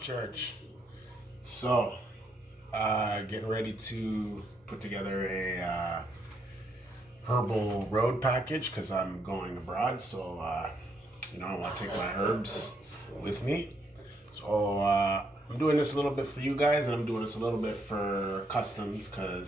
Church. So, getting ready to put together a herbal road package because I'm going abroad. So, I want to take my herbs with me. So, I'm doing this a little bit for you guys, and I'm doing this a little bit for customs, or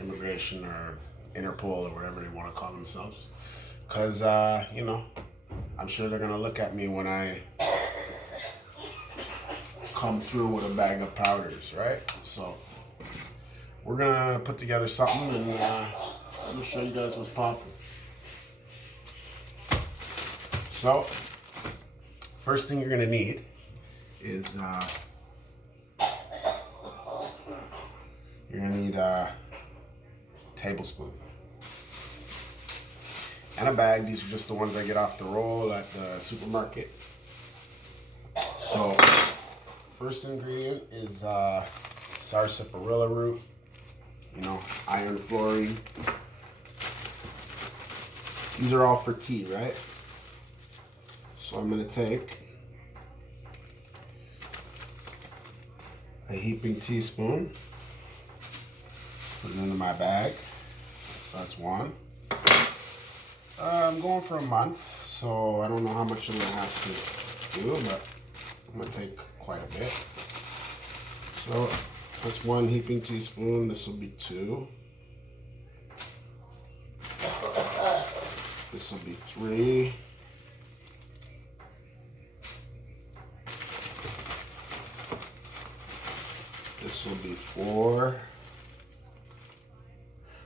immigration, or Interpol, or whatever they want to call themselves. Because, I'm sure they're going to look at me when I come through with a bag of powders, right? So we're gonna put together something, and I'm gonna show you guys what's popping. So first thing you're gonna need is a tablespoon and a bag. These are just the ones I get off the roll at the supermarket. So first ingredient is sarsaparilla root, iron fluorine. These are all for tea, right? So I'm going to take a heaping teaspoon, put it into my bag. So that's one. I'm going for a month, so I don't know how much I'm going to have to do, but I'm going to take quite a bit. So that's one heaping teaspoon. This will be two. This will be three. This will be four.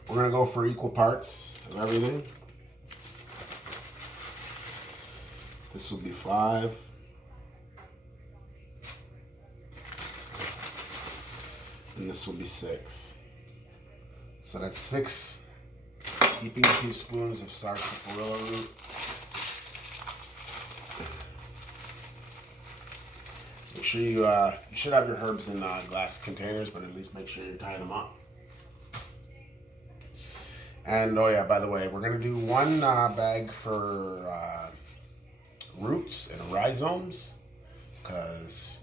We're going to go for equal parts of everything. This will be five. And this will be six. So that's 6 heaping teaspoons of sarsaparilla root. Make sure you should have your herbs in glass containers, but at least make sure you're tying them up. And oh yeah, by the way, we're gonna do one bag for roots and rhizomes, because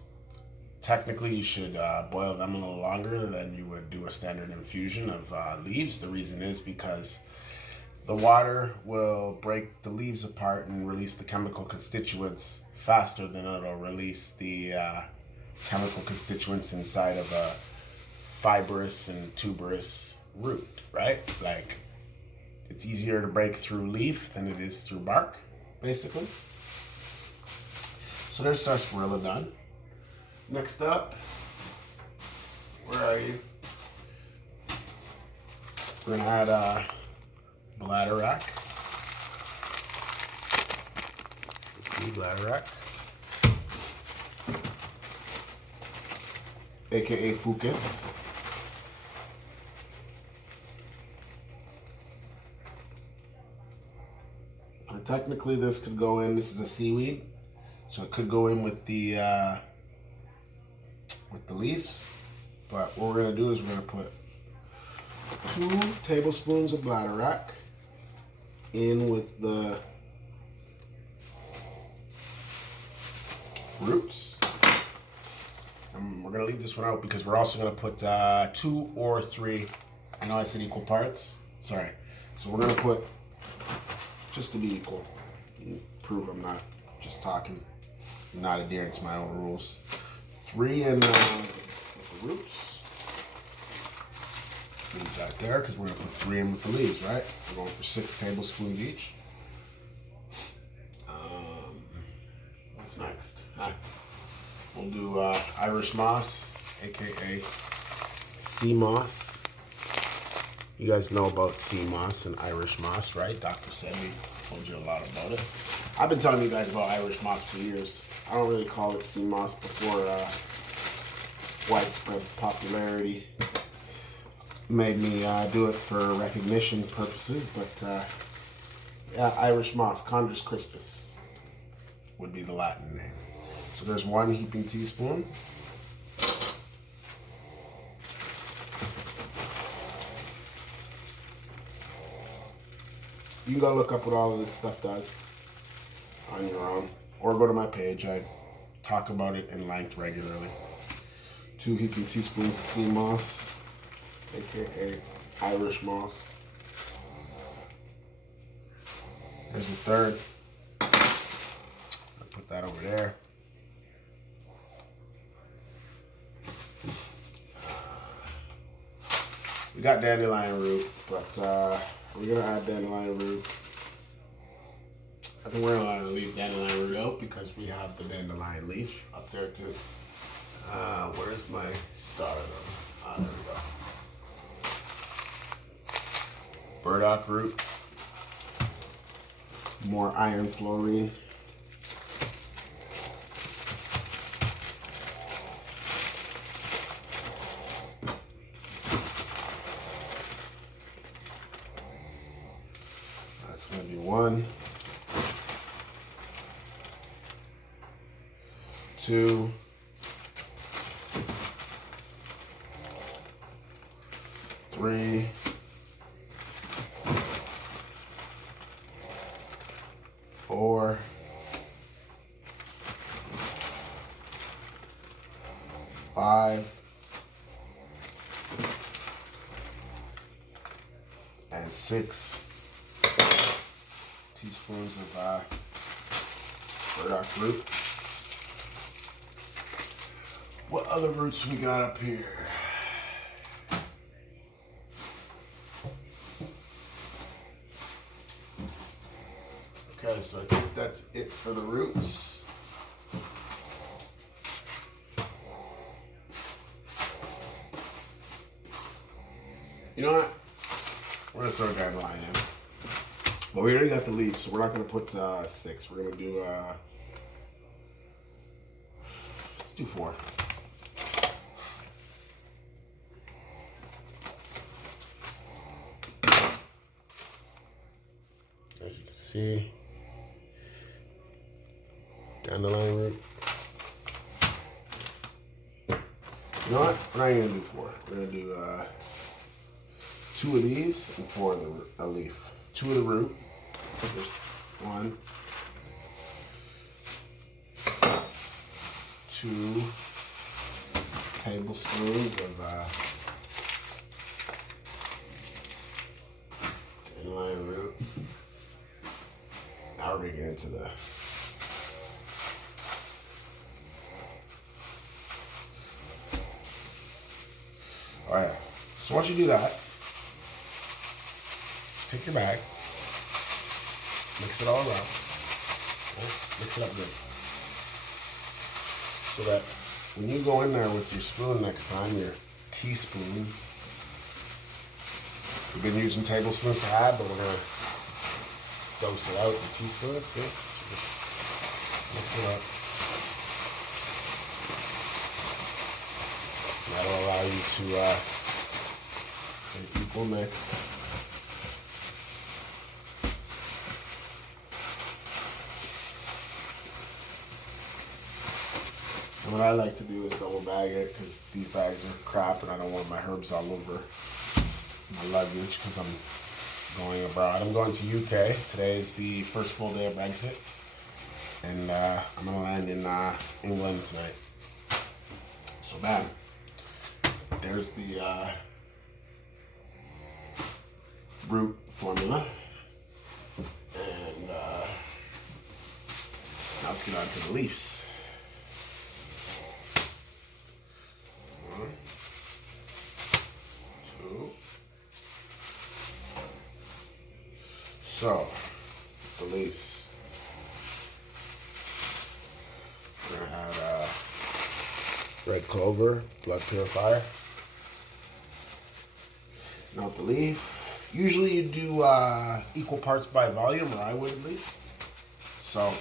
technically you should boil them a little longer than you would do a standard infusion of leaves. The reason is because the water will break the leaves apart and release the chemical constituents faster than it'll release the chemical constituents inside of a fibrous and tuberous root, right? Like, it's easier to break through leaf than it is through bark, basically. So there's sarsaparilla done. Next up, where are you? We're gonna add bladderwrack. See, bladderwrack, aka fucus. And technically, this could go in. This is a seaweed, so it could go in with the leaves. But what we're gonna do is we're gonna put 2 tablespoons of bladderwrack in with the roots. And we're gonna leave this one out because we're also gonna put 2 or 3. I know I said equal parts. Sorry. So we're gonna put, just to be equal, prove I'm not just talking, not adhering to my own rules. 3 in with the roots. Leave that there because we're going to put 3 in with the leaves, right? We're going for 6 tablespoons each. What's next? We'll do Irish moss, aka sea moss. You guys know about sea moss and Irish moss, right? Dr. Sebi told you a lot about it. I've been telling you guys about Irish moss for years. I don't really call it sea moss before widespread popularity made me do it for recognition purposes, but yeah, Irish moss, Chondrus crispus would be the Latin name. So there's 1 heaping teaspoon. You can go look up what all of this stuff does on your own, or go to my page. I talk about it in length regularly. 2 heaping teaspoons of sea moss, aka Irish moss. There's a third. I'll put that over there. We got dandelion root, but we're gonna add dandelion root. I think we're gonna leave dandelion root out because we have the dandelion leaf up there too. Where's my starter? There we go. Burdock root. More iron fluorine. That's going to be 1, 2, 3, 4, 5, and 6 teaspoons of burdock root. What other roots we got up here? Okay, so I think that's it for the roots. You know what? We're gonna throw dandelion in. But we already got the leaves, so we're not gonna put 6. We're gonna do let's do 4. As you can see, dandelion root. You know what? We're not even gonna do 4. We're gonna do 2 of these and 4 of the leaf. 2 of the root. Just 1, 2 tablespoons of dandelion root. Now we're getting into the alright. So once you do that, take your bag, mix it all around. Okay? Mix it up good. So that when you go in there with your spoon next time, your teaspoon, we've been using tablespoons to add, but we're going to dose it out in teaspoons. See? So just mix it up. And that'll allow you to get an equal mix. And what I like to do is double bag it because these bags are crap and I don't want my herbs all over my luggage because I'm going abroad. I'm going to UK. Today is the first full day of Brexit. And I'm going to land in England tonight. So bam. There's the root formula. And now let's get on to the leaves. 1, 2. So, the leaves. We're going to add red clover, blood purifier. Now the leaf. Usually you do equal parts by volume, or I would at least. So,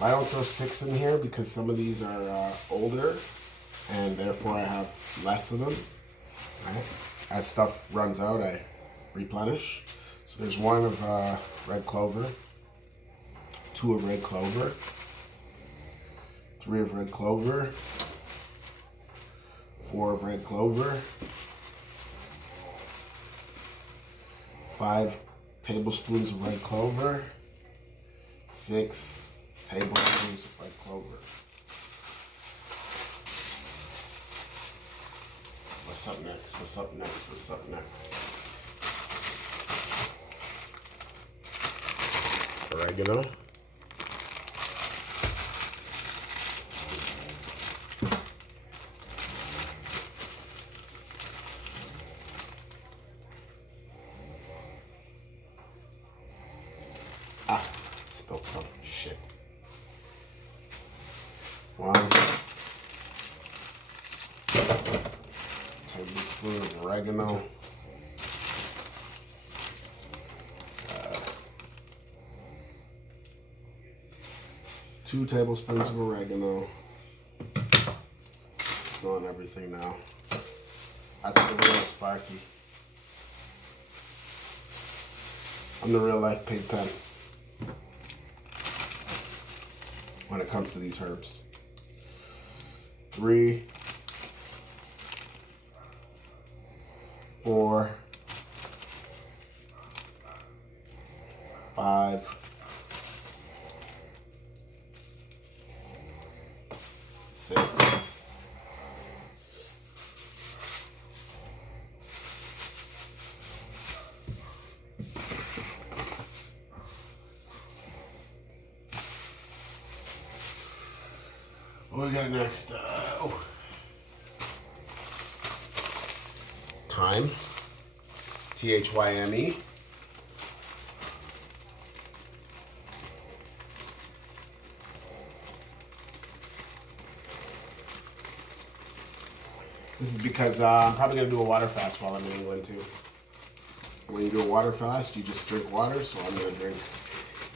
I don't throw 6 in here because some of these are older, and therefore I have less of them. Right? As stuff runs out, I replenish. So there's 1 of red clover, 2 of red clover, 3 of red clover, 4 of red clover, 5 tablespoons of red clover, 6 tablespoons of red clover. What's up next? What's up next? What's up next? Oregano. Ah, spilled some shit. 1 tablespoon of oregano. 2 tablespoons of oregano. Smelling everything now. That's the real Sparky. I'm the real life pig pen when it comes to these herbs. 3, 4, 5, 6, 7. What we got next? Thyme. Thyme. This is because I'm probably going to do a water fast while I'm in England too. When you do a water fast, you just drink water, so I'm going to drink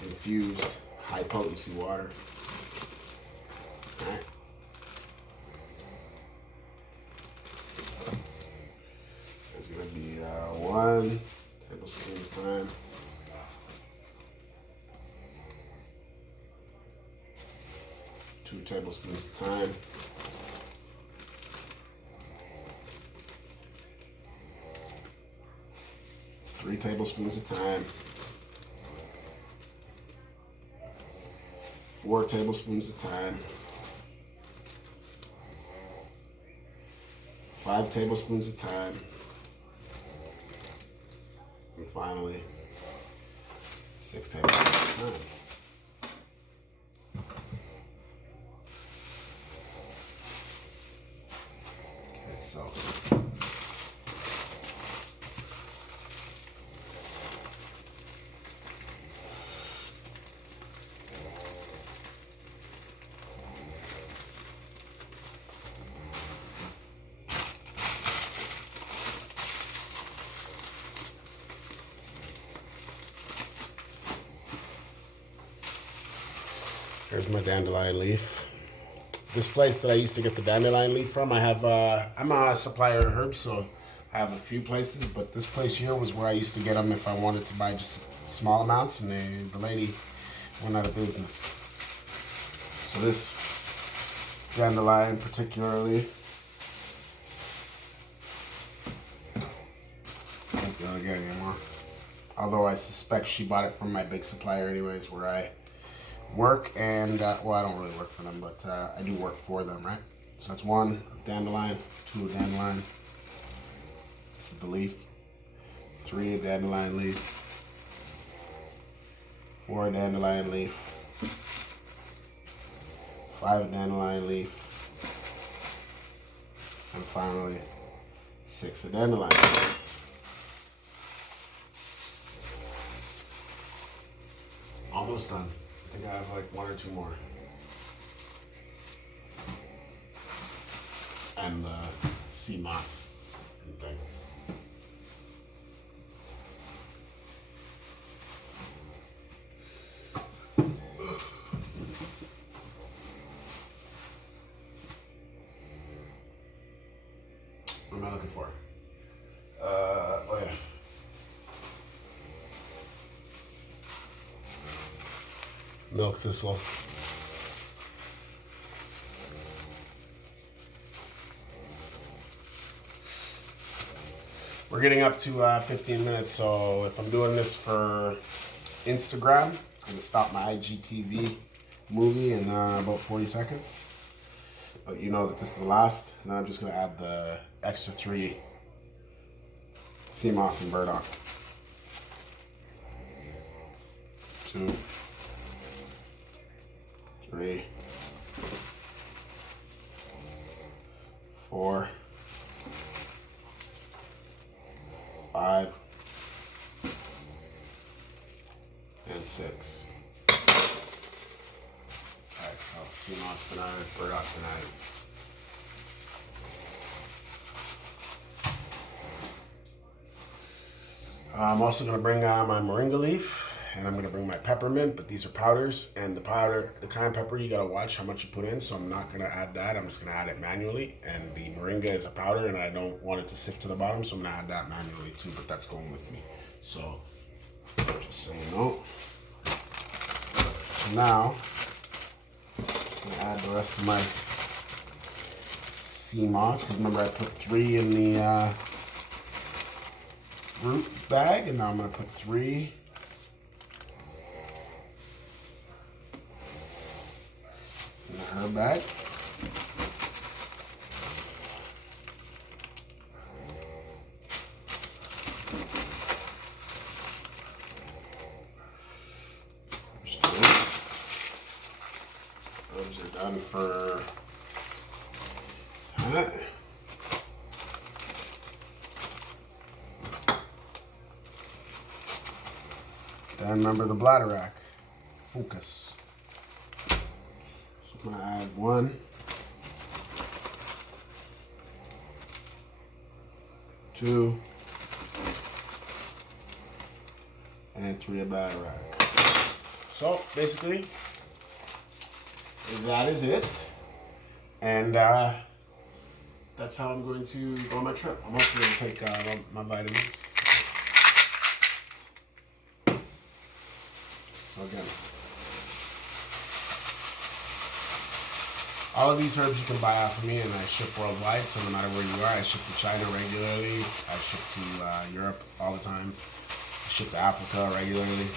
infused high potency water. Alright. There's going to be 1 tablespoon of thyme. 2 tablespoons of thyme. 3 tablespoons of thyme. 4 tablespoons of thyme. 5 tablespoons of thyme. And finally, 6 tablespoons of thyme. Okay, so here's my dandelion leaf. This place that I used to get the dandelion leaf from, I'm a supplier of herbs, so I have a few places, but this place here was where I used to get them if I wanted to buy just small amounts, and the lady went out of business. So this dandelion particularly, I don't think I'll get it anymore. Although I suspect she bought it from my big supplier anyways, where I work, and well, I don't really work for them, but I do work for them, right? So that's 1 dandelion, 2 dandelion. This is the leaf. 3 dandelion leaf. 4 dandelion leaf. 5 dandelion leaf. And finally, 6 dandelion leaf. Almost done. I think I have like 1 or 2 more. And the sea moss and thing. What am I looking for? Oh yeah. Milk thistle. We're getting up to 15 minutes, so if I'm doing this for Instagram, it's going to stop my IGTV movie in about 40 seconds. But you know that this is the last. And then I'm just going to add the extra 3 sea moss and burdock. 2, 3, 4, 5, and 6. Alright, so sea moss tonight, burdock tonight. I'm also going to bring my moringa leaf, and I'm going to bring my peppermint, but these are powders, and the cayenne pepper, you got to watch how much you put in, so I'm not going to add that. I'm just going to add it manually, and the moringa is a powder, and I don't want it to sift to the bottom, so I'm going to add that manually too, but that's going with me. So, just so you know. Now, I'm just going to add the rest of my sea moss, because remember I put 3 in the root bag, and now I'm going to put 3 in the herb bag. Herbs are done for that. Then remember the bladderwrack, focus. So I'm gonna add 1, 2, and 3 of bladderwrack. So basically, that is it, and that's how I'm going to go on my trip. I'm also going to take my vitamins. So again, all of these herbs you can buy off of me, and I ship worldwide, so no matter where you are. I ship to China regularly, I ship to Europe all the time, I ship to Africa regularly.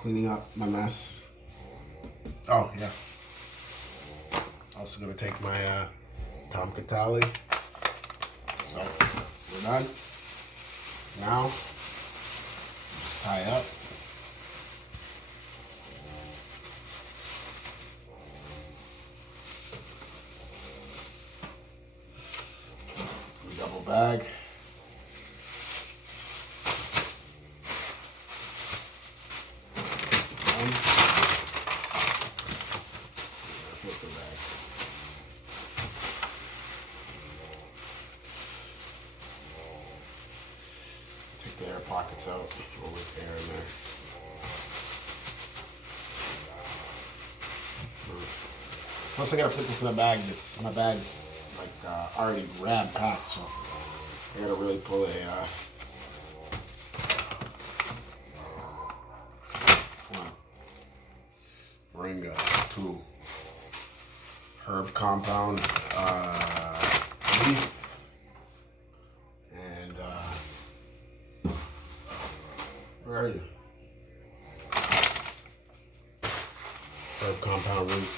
Cleaning up my mess. Oh yeah. Also gonna take my Tom Catali. So we're done. Now just tie up. Double bag. Take the air pockets out, or with air in there. Plus I gotta put this in a bag that's, my bag's like already ram packed, so I gotta really pull a 1 moringa, 2 herb compound leaf, and where are you? Herb compound root.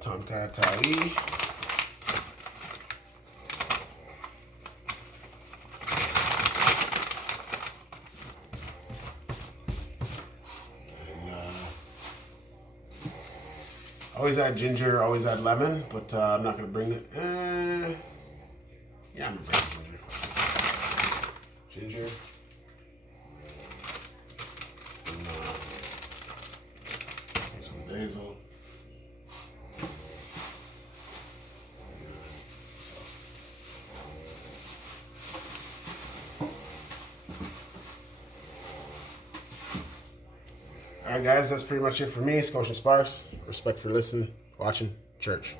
Tom Catali. Always add ginger, always add lemon, but I'm not going to bring it. Yeah, I'm going to bring ginger. Ginger. And, some basil. Alright guys, that's pretty much it for me. Scotian Sparks. Respect for listening, watching, church.